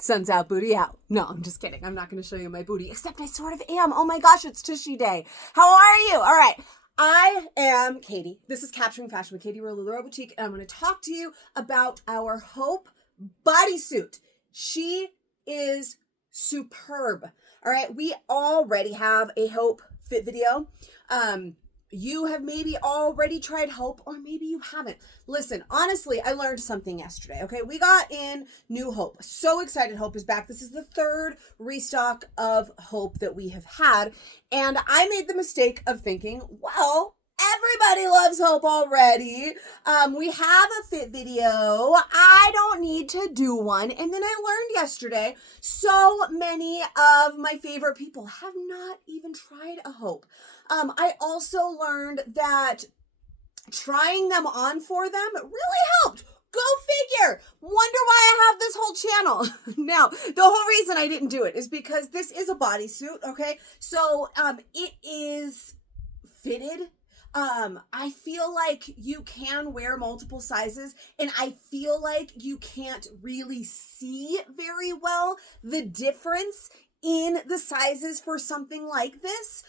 Sun's out, booty out. No, I'm just kidding. I'm not going to show you my booty, except I sort of am. Oh my gosh, it's Tushy Day. How are you? All right. I am Katie. This is Capturing Fashion with Katie Roller Boutique, and I'm going to talk to you about our Hope Bodysuit. She is superb. All right. We already have a Hope fit video. You have maybe already tried Hope, or maybe you haven't. Listen, honestly, I learned something yesterday, okay? We got in new Hope. So excited Hope is back. This is the third restock of Hope that we have had. And I made the mistake of thinking, well, everybody loves Hope already. We have a fit video. I don't need to do one. And then I learned yesterday, so many of my favorite people have not even tried a Hope. I also learned that trying them on for them really helped. Go figure. Wonder why I have this whole channel. Now, the whole reason I didn't do it is because this is a bodysuit, okay? So it is fitted. I feel like you can wear multiple sizes, and I feel like you can't really see very well the difference in the sizes for something like this.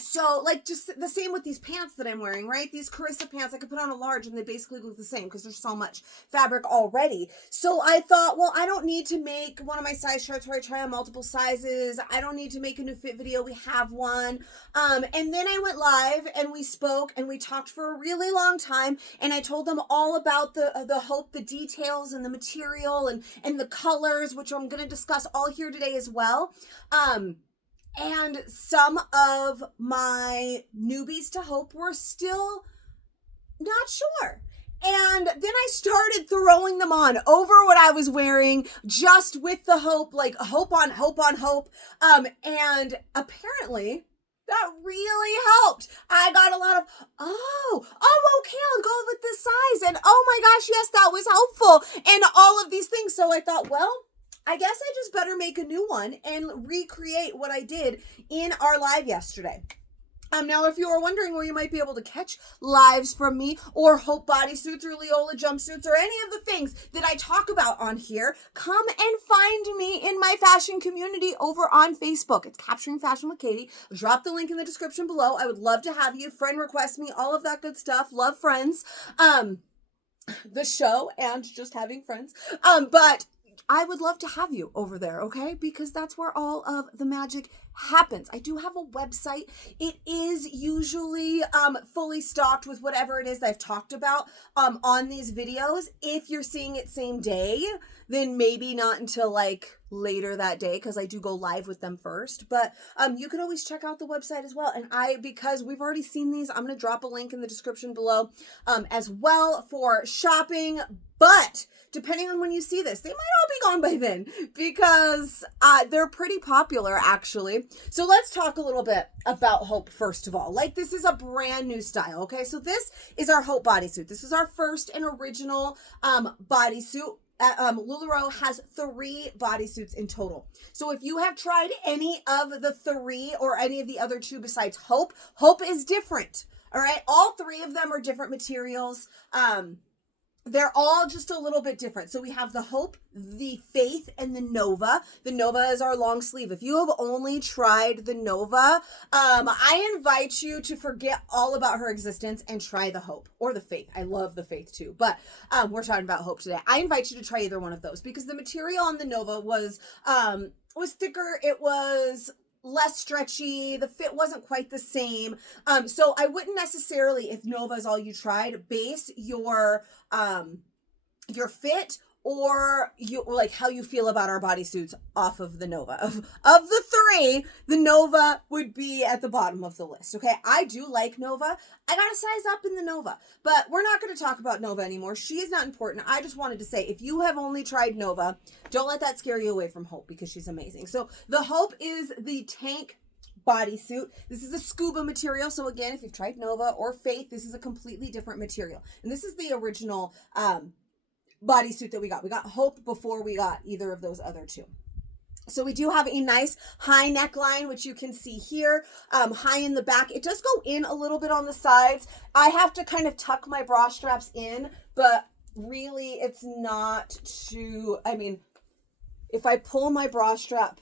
So like just the same with these pants that I'm wearing, right? These Carissa pants, I could put on a large and they basically look the same because there's so much fabric already. So I thought, well, I don't need to make one of my size charts where I try on multiple sizes. I don't need to make a new fit video. We have one. And then I went live and we spoke and we talked for a really long time. And I told them all about the Hope, the details and the material and the colors, which I'm going to discuss all here today as well. And some of my newbies to Hope were still not sure. And then I started throwing them on over what I was wearing, just with the Hope, like Hope on Hope on Hope. And apparently that really helped. I got a lot of, okay, I'll go with this size. And oh my gosh, yes, that was helpful. And all of these things. So I thought, well, I guess I just better make a new one and recreate what I did in our live yesterday. Now, if you are wondering where you might be able to catch lives from me or Hope Bodysuits or Leola jumpsuits or any of the things that I talk about on here, come and find me in my fashion community over on Facebook. It's Capturing Fashion with Katie. Drop the link in the description below. I would love to have you. Friend request me, all of that good stuff. Love friends. The show and just having friends. But I would love to have you over there, okay? Because that's where all of the magic happens. I do have a website. It is usually fully stocked with whatever it is that I've talked about on these videos. If you're seeing it same day, then maybe not until like later that day, because I do go live with them first. But you can always check out the website as well. And because we've already seen these, I'm going to drop a link in the description below as well for shopping. But depending on when you see this, they might all be gone by then because they're pretty popular, actually. So let's talk a little bit about Hope, first of all. Like, this is a brand new style, okay? So this is our Hope bodysuit. This is our first and original bodysuit. LuLaRoe has 3 bodysuits in total. So if you have tried any of the 3 or any of the other 2 besides Hope, Hope is different, all right? All 3 of them are different materials. They're all just a little bit different. So we have the Hope, the Faith, and the Nova. The Nova is our long sleeve. If you have only tried the Nova, I invite you to forget all about her existence and try the Hope or the Faith. I love the Faith too, but we're talking about Hope today. I invite you to try either one of those because the material on the Nova was thicker. It was less stretchy. The fit wasn't quite the same. So I wouldn't necessarily, if Nova is all you tried, base your fit or like how you feel about our bodysuits off of the Nova. Of the 3, the Nova would be at the bottom of the list. Okay. I do like Nova. I got a size up in the Nova, but we're not going to talk about Nova anymore. She is not important. I just wanted to say, if you have only tried Nova, don't let that scare you away from Hope because she's amazing. So the Hope is the tank bodysuit. This is a scuba material. So again, if you've tried Nova or Faith, this is a completely different material. And this is the original bodysuit that we got. We got Hope before we got either of those other 2. So we do have a nice high neckline, which you can see here, high in the back. It does go in a little bit on the sides. I have to kind of tuck my bra straps in, but really it's not too, if I pull my bra strap,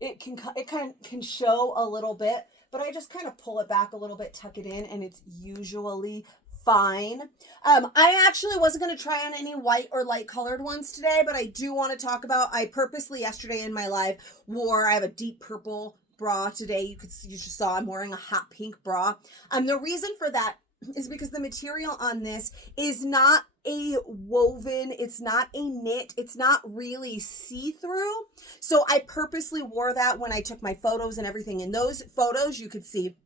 it kind of can show a little bit, but I just kind of pull it back a little bit, tuck it in, and it's usually fine. I actually wasn't going to try on any white or light colored ones today, but I do want to talk about, I purposely yesterday in my live I have a deep purple bra today. You just saw I'm wearing a hot pink bra. The reason for that is because the material on this is not a woven, it's not a knit, it's not really see-through. So I purposely wore that when I took my photos and everything. In those photos, you could see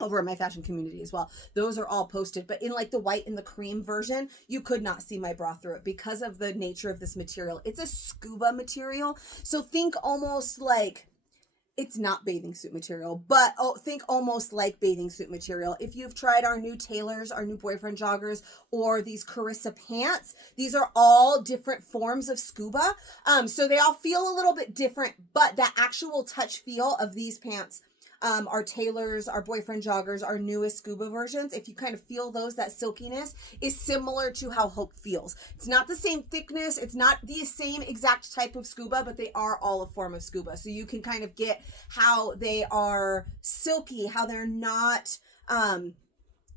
over in my fashion community as well. Those are all posted, but in like the white and the cream version, you could not see my bra through it because of the nature of this material. It's a scuba material. So think almost like, it's not bathing suit material, but think almost like bathing suit material. If you've tried our new Taylors, our new boyfriend joggers, or these Carissa pants, these are all different forms of scuba. So they all feel a little bit different, but the actual touch feel of these pants, our Taylors, our boyfriend joggers, our newest scuba versions, if you kind of feel those, that silkiness is similar to how Hope feels. It's not the same thickness, it's not the same exact type of scuba, but they are all a form of scuba. So you can kind of get how they are silky, how they're not,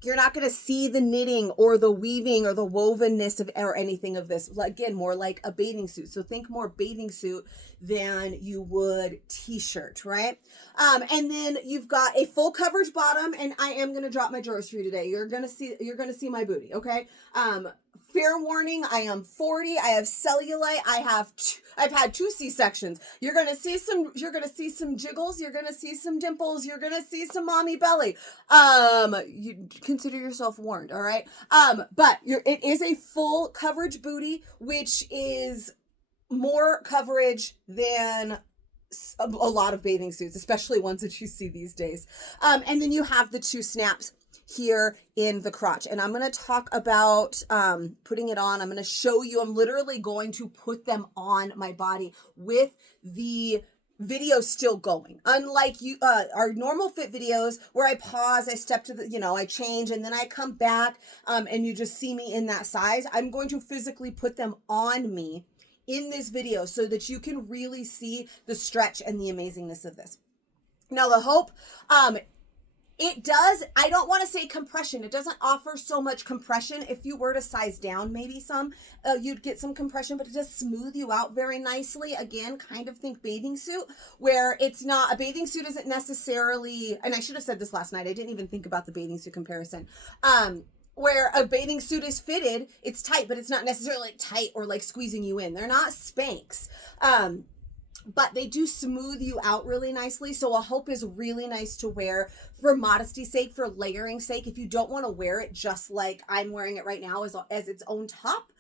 you're not going to see the knitting or the weaving or the wovenness of or anything of this. Again, more like a bathing suit. So think more bathing suit than you would t-shirt, right? And then you've got a full coverage bottom, and I am going to drop my drawers for you today. You're going to see my booty, okay? Fair warning, I am 40. I have cellulite. I've had 2 C-sections. You're going to see some jiggles. You're going to see some dimples. You're going to see some mommy belly. You consider yourself warned, all right? But it is a full coverage booty, which is more coverage than a lot of bathing suits, especially ones that you see these days. And then you have the 2 snaps here in the crotch, and I'm going to talk about putting it on. I'm going to show you. I'm literally going to put them on my body with the video still going, unlike you our normal fit videos where I pause, I step to the, I change, and then I come back, and you just see me in that size. I'm going to physically put them on me in this video so that you can really see the stretch and the amazingness of this. Now the Hope, it does, I don't want to say compression. It doesn't offer so much compression. If you were to size down, maybe you'd get some compression, but it does smooth you out very nicely. Again, kind of think bathing suit, where it's not, a bathing suit isn't necessarily, and I should have said this last night, I didn't even think about the bathing suit comparison. Where a bathing suit is fitted, it's tight, but it's not necessarily like tight or like squeezing you in. They're not Spanx. But they do smooth you out really nicely. So a Hope is really nice to wear for modesty's sake, for layering sake. If you don't want to wear it just like I'm wearing it right now as its own top,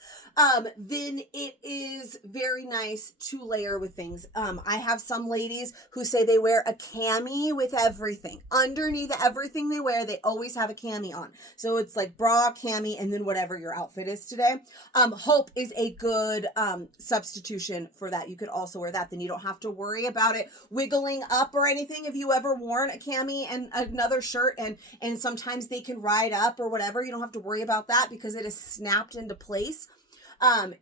then it is very nice to layer with things. I have some ladies who say they wear a cami with everything. Underneath everything they wear, they always have a cami on. So it's like bra, cami, and then whatever your outfit is today. Hope is a good substitution for that. You could also wear that. Then you don't have to worry about it wiggling up or anything. If you ever worn a cami and another shirt and sometimes they can ride up or whatever, you don't have to worry about that because it is snapped into place.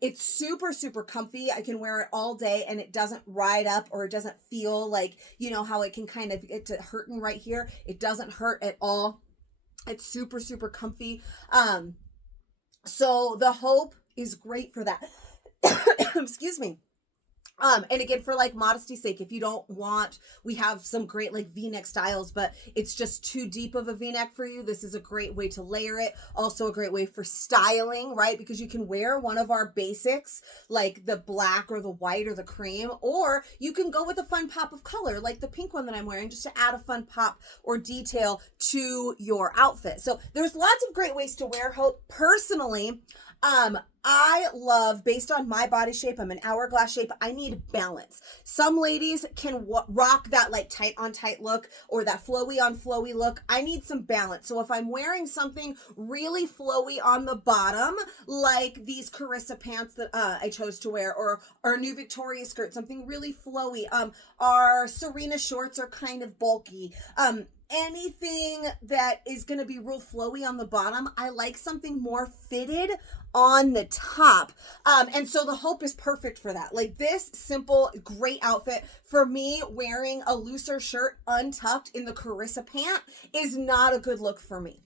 It's super, super comfy. I can wear it all day and it doesn't ride up, or it doesn't feel like, how it can kind of get to hurting right here. It doesn't hurt at all. It's super, super comfy. So the Hope is great for that. Excuse me. And again, for like modesty's sake, if you don't want, we have some great like V-neck styles, but it's just too deep of a V-neck for you. This is a great way to layer it. Also a great way for styling, right? Because you can wear one of our basics, like the black or the white or the cream, or you can go with a fun pop of color, like the pink one that I'm wearing, just to add a fun pop or detail to your outfit. So there's lots of great ways to wear Hope. Personally, I love, based on my body shape, I'm an hourglass shape, I need balance. Some ladies can rock that like tight on tight look or that flowy on flowy look. I need some balance. So if I'm wearing something really flowy on the bottom, like these Carissa pants that I chose to wear, or our new Victoria skirt, something really flowy. Our Serena shorts are kind of bulky. Anything that is going to be real flowy on the bottom, I like something more fitted on the top. And so the Hope is perfect for that. Like this simple, great outfit for me, wearing a looser shirt untucked in the Carissa pant is not a good look for me.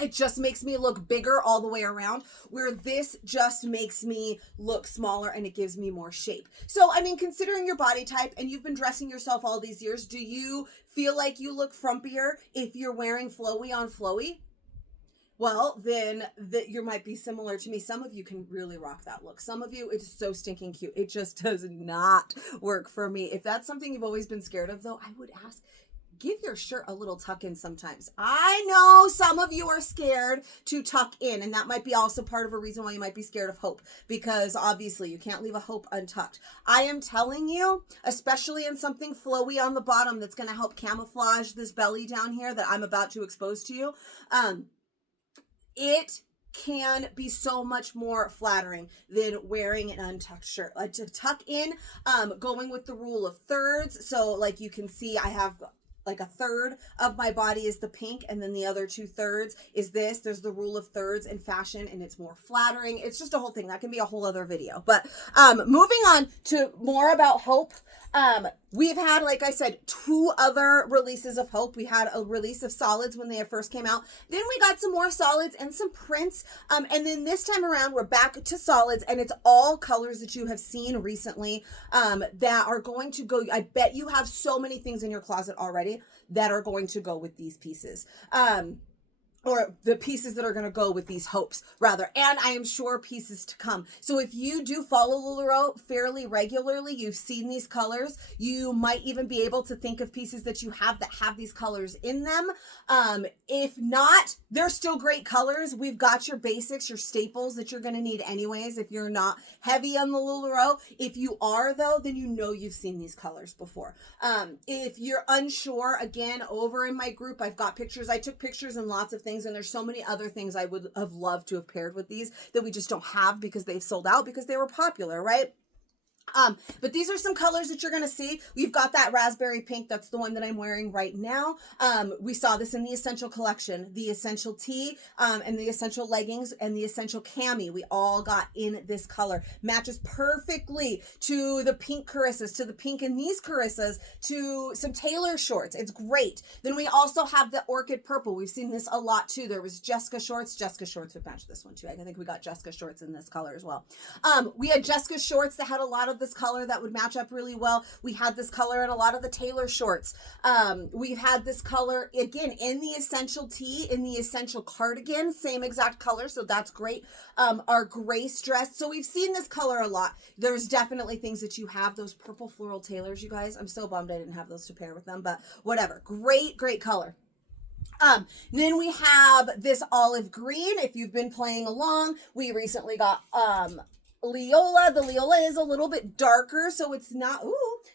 It just makes me look bigger all the way around, where this just makes me look smaller and it gives me more shape. So, I mean, considering your body type and you've been dressing yourself all these years, do you feel like you look frumpier if you're wearing flowy on flowy? Well, then you might be similar to me. Some of you can really rock that look. Some of you, it's so stinking cute. It just does not work for me. If that's something you've always been scared of, though, I would ask, give your shirt a little tuck in sometimes. I know some of you are scared to tuck in, and that might be also part of a reason why you might be scared of Hope, because obviously you can't leave a Hope untucked. I am telling you, especially in something flowy on the bottom that's going to help camouflage this belly down here that I'm about to expose to you, it can be so much more flattering than wearing an untucked shirt. Like to tuck in, going with the rule of thirds. So like you can see, I have like a third of my body is the pink, and then the other 2/3 is this. There's the rule of thirds in fashion, and it's more flattering. It's just a whole thing. That can be a whole other video. But moving on to more about Hope. We've had, like I said, 2 other releases of Hope. We had a release of solids when they first came out. Then we got some more solids and some prints. And then this time around, we're back to solids, and it's all colors that you have seen recently that are going to go. I bet you have so many things in your closet already that are going to go with these pieces. Or the pieces that are going to go with these Hopes, rather. And I am sure pieces to come. So if you do follow LuLaRoe fairly regularly, you've seen these colors, you might even be able to think of pieces that you have that have these colors in them. If not, they're still great colors. We've got your basics, your staples that you're going to need anyways if you're not heavy on the LuLaRoe. If you are, though, then you know you've seen these colors before. If you're unsure, again, over in my group, I've got pictures. I took pictures and lots of things. And there's so many other things I would have loved to have paired with these that we just don't have because they've sold out because they were popular, right? But these are some colors that you're going to see. We've got that raspberry pink. That's the one that I'm wearing right now. We saw this in the Essential collection, the Essential tee, and the Essential leggings and the Essential cami. We all got in this color. Matches perfectly to the pink Carissas, to the pink in these Carissas, to some Taylor shorts. It's great. Then we also have the orchid purple. We've seen this a lot too. There was Jessica shorts. Jessica shorts would match this one too. I think we got Jessica shorts in this color as well. We had Jessica shorts that had a lot of this color that would match up really well. We had this color in a lot of the Taylor shorts. We've had this color again in the Essential tee, in the Essential cardigan, same exact color, so that's great. Our Grace dress. So we've seen this color a lot. There's definitely things that you have. Those purple floral Taylors, you guys. I'm so bummed I didn't have those to pair with them, but whatever. Great, great color. Then we have this olive green. If you've been playing along, we recently got Leola. The Leola is a little bit darker, so it's not,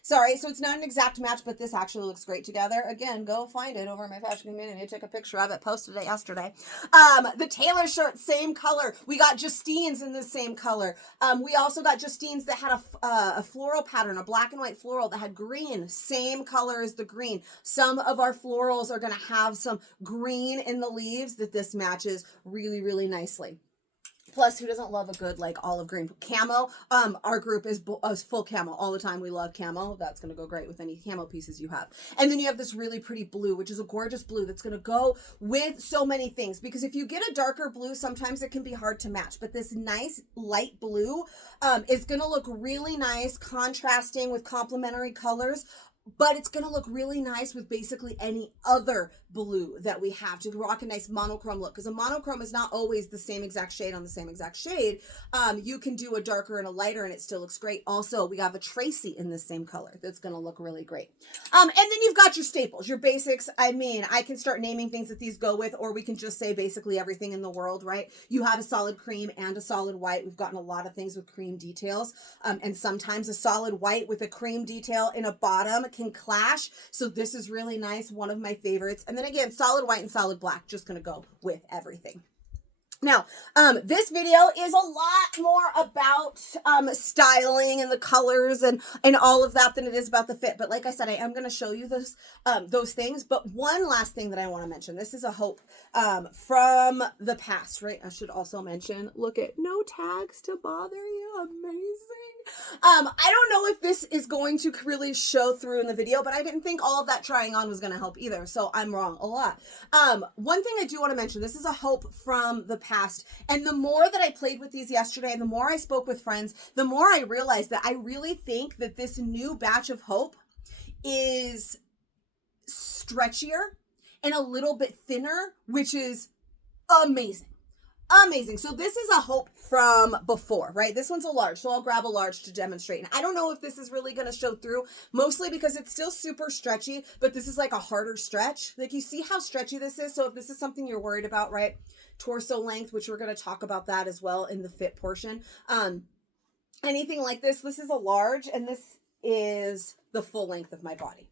so it's not an exact match, but this actually looks great together. Again, go find it over in my fashion community. Take a picture of it, posted it yesterday. The Taylor shirt, same color. We got Justine's in the same color. We also got Justine's that had a floral pattern, a black and white floral that had green, same color as the green. Some of our florals are going to have some green in the leaves that this matches really, really nicely. Plus, who doesn't love a good, like, olive green camo? Our group is full camo all the time. We love camo. That's going to go great with any camo pieces you have. And then you have this really pretty blue, which is a gorgeous blue that's going to go with so many things. Because if you get a darker blue, sometimes it can be hard to match. But this nice light blue is going to look really nice, contrasting with complementary colors. But it's going to look really nice with basically any other blue that we have to rock a nice monochrome look. Because a monochrome is not always the same exact shade on the same exact shade. You can do a darker and a lighter and it still looks great. Also, we have a Tracy in the same color that's going to look really great. And then you've got your staples, your basics. I mean, I can start naming things that these go with, or we can just say basically everything in the world, right? You have a solid cream and a solid white. We've gotten a lot of things with cream details. And sometimes a solid white with a cream detail in a bottom can clash. So this is really nice. One of my favorites. And then again, solid white and solid black, just going to go with everything. Now, this video is a lot more about styling and the colors and all of that than it is about the fit. But like I said, I am going to show you those things. But one last thing that I want to mention. This is a Hope from the past, right? I should also mention, look at no tags to bother you. Amazing. I don't know if this is going to really show through in the video, but I didn't think all of that trying on was going to help either. So I'm wrong a lot. One thing I do want to mention, this is a Hope from the past. And the more that I played with these yesterday, the more I spoke with friends, the more I realized that I really think that this new batch of Hope is stretchier and a little bit thinner, which is amazing. Amazing. So this is a Hope from before, right? This one's a large, so I'll grab a large to demonstrate. And I don't know if this is really going to show through, mostly because it's still super stretchy, but this is like a harder stretch. Like, you see how stretchy this is? So if this is something you're worried about, right? Torso length, which we're going to talk about that as well in the fit portion. Anything like this is a large, and this is the full length of my body.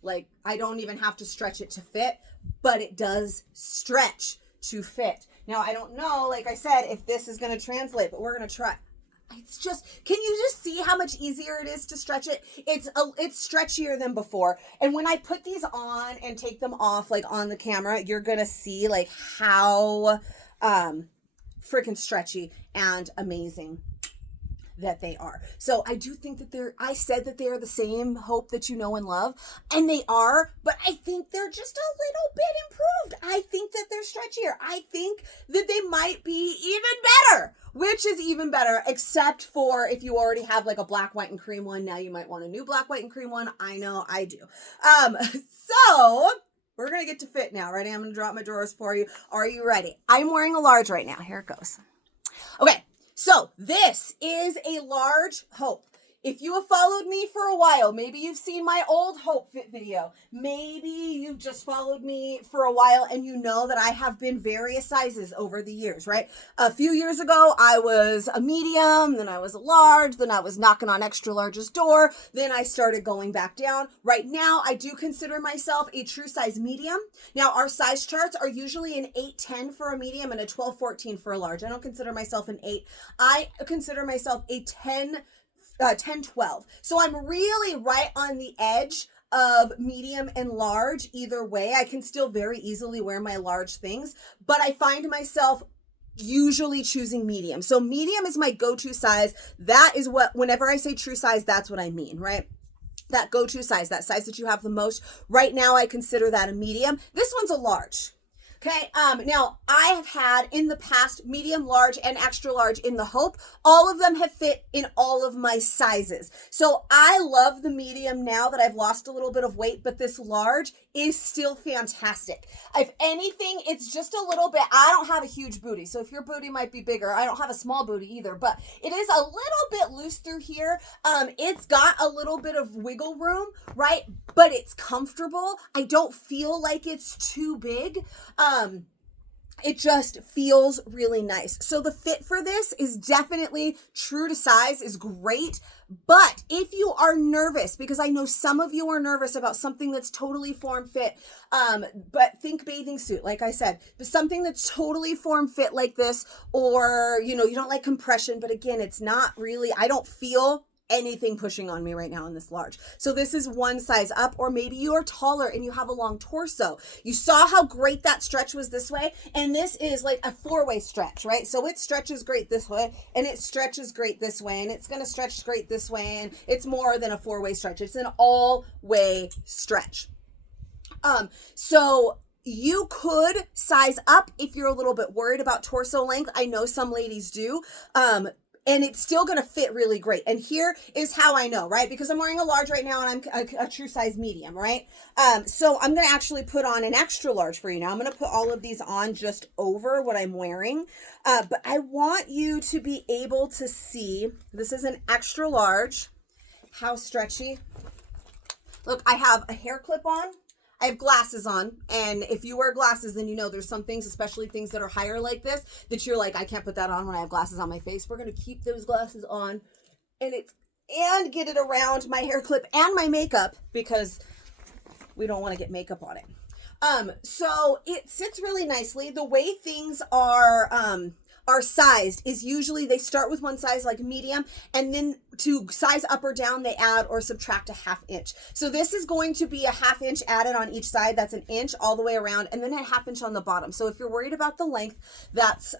Like, I don't even have to stretch it to fit, but it does stretch to fit. Now, I don't know, like I said, if this is going to translate, but we're going to try. It's just, can you just see how much easier it is to stretch it? It's stretchier than before. And when I put these on and take them off, like on the camera, you're going to see like how freaking stretchy and amazing that they are. So I do think that I said that they are the same Hope that you know and love, and they are, but I think they're just a little bit improved. I think that they're stretchier. I think that they might be even better, which is even better, except for if you already have like a black, white, and cream one. Now you might want a new black, white, and cream one. I know I do. So we're going to get to fit now. Ready? I'm going to drop my drawers for you. Are you ready? I'm wearing a large right now. Here it goes. Okay. So this is a large Hope. If you have followed me for a while, maybe you've seen my old Hope Fit video. Maybe you've just followed me for a while and you know that I have been various sizes over the years, right? A few years ago, I was a medium, then I was a large, then I was knocking on extra large's door, then I started going back down. Right now, I do consider myself a true size medium. Now, our size charts are usually an 8-10 for a medium and a 12-14 for a large. I don't consider myself an 8. I consider myself a 10-12. So I'm really right on the edge of medium and large. Either way, I can still very easily wear my large things, but I find myself usually choosing medium. So medium is my go-to size. That is what, whenever I say true size, that's what I mean, right? That go-to size, that size that you have the most. Right now, I consider that a medium. This one's a large. Okay, now I have had in the past medium, large, and extra large in the Hope. All of them have fit in all of my sizes. So I love the medium now that I've lost a little bit of weight, but this large is still fantastic. If anything, it's just a little bit, I don't have a huge booty. So if your booty might be bigger, I don't have a small booty either, but it is a little bit loose through here. It's got a little bit of wiggle room, right? But it's comfortable. I don't feel like it's too big. It just feels really nice. So the fit for this is definitely true to size, is great. But if you are nervous, because I know some of you are nervous about something that's totally form fit, but think bathing suit, like I said, but something that's totally form fit like this, or, you know, you don't like compression, but again, it's not really, I don't feel anything pushing on me right now in this large. So this is one size up, or maybe you are taller and you have a long torso. You saw how great that stretch was this way, and this is like a 4-way stretch, right? So it stretches great this way, and it stretches great this way, and it's going to stretch great this way, and it's more than a 4-way stretch. It's an all-way stretch. So you could size up if you're a little bit worried about torso length. I know some ladies do. And it's still going to fit really great. And here is how I know, right? Because I'm wearing a large right now and I'm a true size medium, right? So I'm going to actually put on an extra large for you now. I'm going to put all of these on just over what I'm wearing. But I want you to be able to see, this is an extra large, how stretchy. Look, I have a hair clip on. I have glasses on, and if you wear glasses, then you know there's some things, especially things that are higher like this, that you're like, I can't put that on when I have glasses on my face. We're going to keep those glasses on and get it around my hair clip and my makeup, because we don't want to get makeup on it. So it sits really nicely. The way things are sized is usually they start with one size like medium, and then to size up or down they add or subtract a 1/2 inch. So this is going to be a 1/2 inch added on each side. That's an inch all the way around, and then a 1/2 inch on the bottom. So if you're worried about the length, that's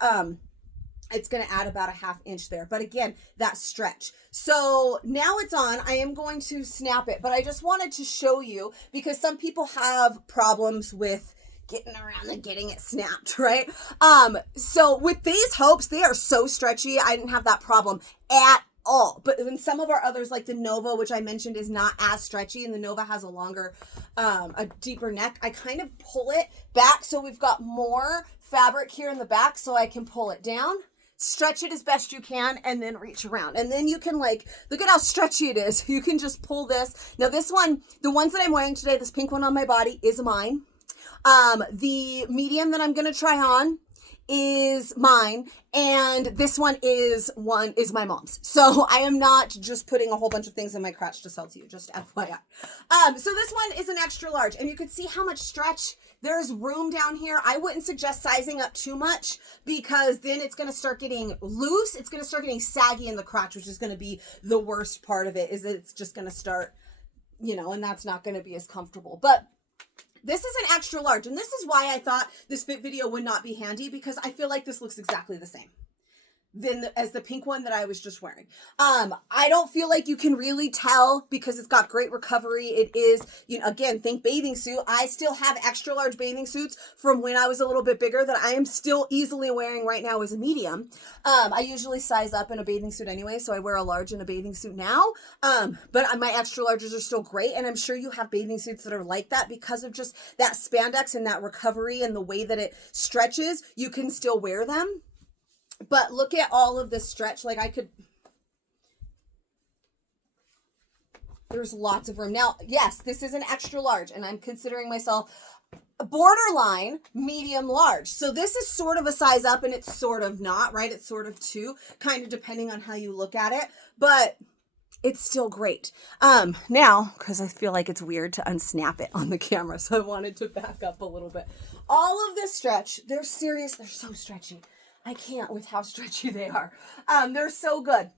it's going to add about a 1/2 inch there. But again, that stretch. So now it's on. I am going to snap it, but I just wanted to show you because some people have problems with getting around and getting it snapped, right? So with these Hopes, they are so stretchy. I didn't have that problem at all. But in some of our others, like the Nova, which I mentioned is not as stretchy, and the Nova has a longer, a deeper neck, I kind of pull it back so we've got more fabric here in the back so I can pull it down, stretch it as best you can, and then reach around. And then you can like, look at how stretchy it is. You can just pull this. Now this one, the ones that I'm wearing today, this pink one on my body is mine. The medium that I'm going to try on is mine, and this one is my mom's. So I am not just putting a whole bunch of things in my crotch to sell to you, just FYI. So this one is an extra large, and you can see how much stretch. There's room down here. I wouldn't suggest sizing up too much because then it's going to start getting loose. It's going to start getting saggy in the crotch, which is going to be the worst part of it, is that it's just going to start, you know, and that's not going to be as comfortable. But this is an extra large, and this is why I thought this fit video would not be handy, because I feel like this looks exactly the same as the pink one that I was just wearing. I don't feel like you can really tell because it's got great recovery. It is, you know, again, think bathing suit. I still have extra large bathing suits from when I was a little bit bigger that I am still easily wearing right now as a medium. I usually size up in a bathing suit anyway, so I wear a large in a bathing suit now. But my extra larges are still great, and I'm sure you have bathing suits that are like that because of just that spandex and that recovery and the way that it stretches. You can still wear them. But look at all of this stretch. Like there's lots of room. Now, yes, this is an extra large, and I'm considering myself a borderline medium large. So this is sort of a size up, and it's sort of not, right? It's sort of two, kind of depending on how you look at it, but it's still great. Now, because I feel like it's weird to unsnap it on the camera, so I wanted to back up a little bit. All of this stretch, they're so stretchy. I can't with how stretchy they are. They're so good.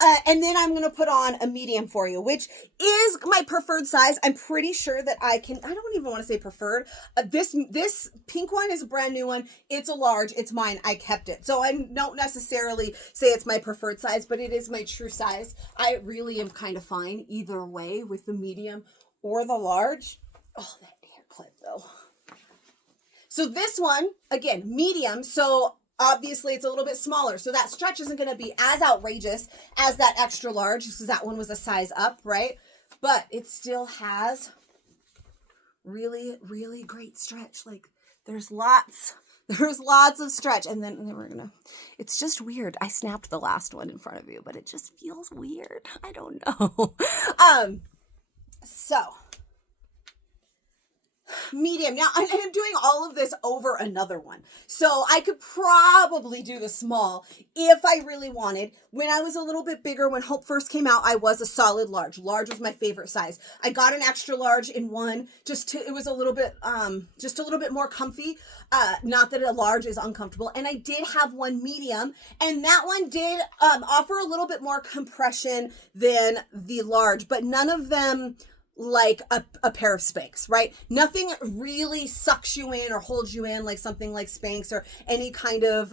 And then I'm going to put on a medium for you, which is my preferred size. I'm pretty sure that I don't even want to say preferred. This pink one is a brand new one. It's a large. It's mine. I kept it. So I don't necessarily say it's my preferred size, but it is my true size. I really am kind of fine either way with the medium or the large. Oh, that hair clip though. So this one, again, medium. So obviously it's a little bit smaller, so that stretch isn't going to be as outrageous as that extra large, because that one was a size up, right? But it still has really, really great stretch. Like there's lots of stretch. And then we're gonna, it's just weird. I snapped the last one in front of you, but it just feels weird. I don't know. So medium. Now, I'm doing all of this over another one. So I could probably do the small if I really wanted. When I was a little bit bigger, when Hope first came out, I was a solid large. Large was my favorite size. I got an extra large in one, it was a little bit, just a little bit more comfy. Not that a large is uncomfortable. And I did have one medium, and that one did offer a little bit more compression than the large, but none of them like a pair of Spanx, right? Nothing really sucks you in or holds you in like something like Spanx or any kind of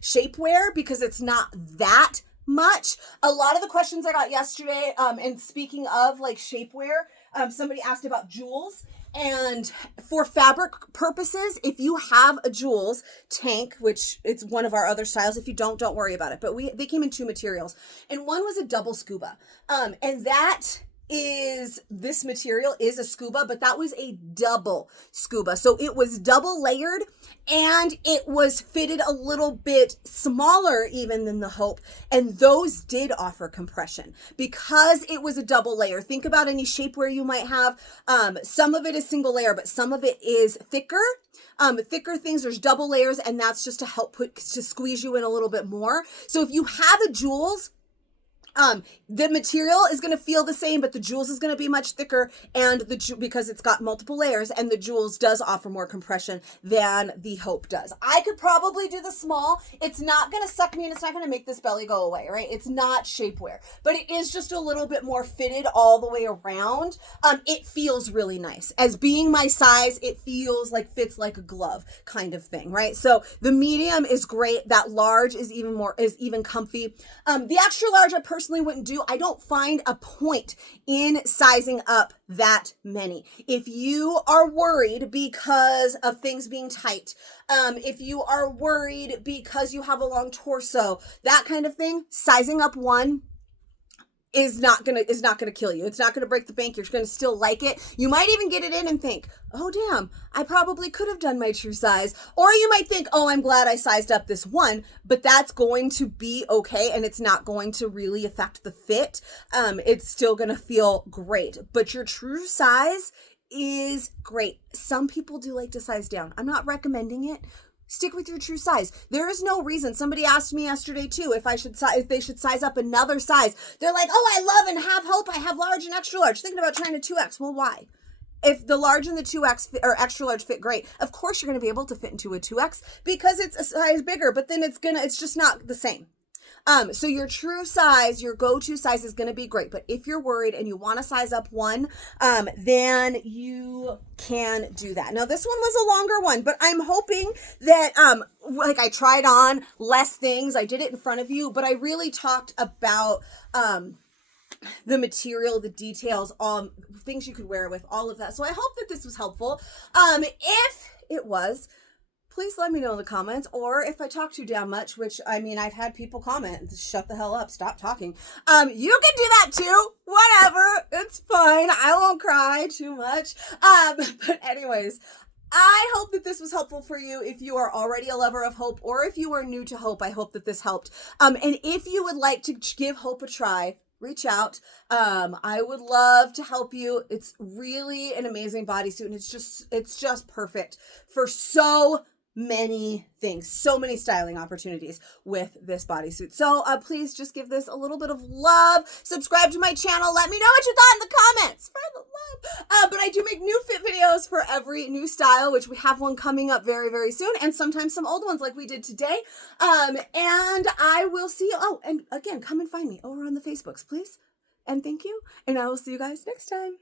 shapewear, because it's not that much. A lot of the questions I got yesterday, and speaking of like shapewear, somebody asked about jewels. And for fabric purposes, if you have a jewels tank, which it's one of our other styles, if you don't worry about it. But they came in two materials, and one was a double scuba. And this material is a scuba, but that was a double scuba. So it was double layered, and it was fitted a little bit smaller even than the Hope. And those did offer compression because it was a double layer. Think about any shapewear you might have. Some of it is single layer, but some of it is thicker. Thicker things, there's double layers, and that's just to help to squeeze you in a little bit more. So if you have a jewels, The material is going to feel the same, but the jewels is going to be much thicker, and because it's got multiple layers, and the jewels does offer more compression than the Hope does. I could probably do the small. It's not going to suck me, and it's not going to make this belly go away, right? It's not shapewear, but it is just a little bit more fitted all the way around. It feels really nice. As being my size, it feels like fits like a glove kind of thing, right? So the medium is great. That large is even comfy. The extra large I personally wouldn't do. I don't find a point in sizing up that many. If you are worried because of things being tight, if you are worried because you have a long torso, that kind of thing, sizing up one is not gonna kill you. It's not gonna break the bank. You're gonna still like it. You might even get it in and think, oh damn, I probably could have done my true size. Or you might think, oh, I'm glad I sized up this one, but that's going to be okay, and it's not going to really affect the fit. It's still gonna feel great, but your true size is great. Some people do like to size down. I'm not recommending it. Stick with your true size. There is no reason. Somebody asked me yesterday too if they should size up another size. They're like, oh, I love and have Hope. I have large and extra large. Thinking about trying to 2X. Well, why? If the large and the 2X or extra large fit great, of course you're going to be able to fit into a 2X because it's a size bigger, but then it's just not the same. So your true size, your go-to size is going to be great. But if you're worried and you want to size up one, then you can do that. Now this one was a longer one, but I'm hoping that, like I tried on less things. I did it in front of you, but I really talked about, the material, the details, things you could wear with, all of that. So I hope that this was helpful. If it was, please let me know in the comments, or if I talk too damn much, which, I mean, I've had people comment, shut the hell up, stop talking. You can do that too, whatever, it's fine, I won't cry too much. But anyways, I hope that this was helpful for you. If you are already a lover of Hope, or if you are new to Hope, I hope that this helped. And if you would like to give Hope a try, reach out. I would love to help you. It's really an amazing bodysuit, and it's just perfect for so many things, so many styling opportunities with this bodysuit. So please just give this a little bit of love. Subscribe to my channel. Let me know what you thought in the comments. For the love. But I do make new fit videos for every new style, which we have one coming up very, very soon, and sometimes some old ones like we did today. And I will see you. Oh, and again, come and find me over on the Facebooks, please. And thank you. And I will see you guys next time.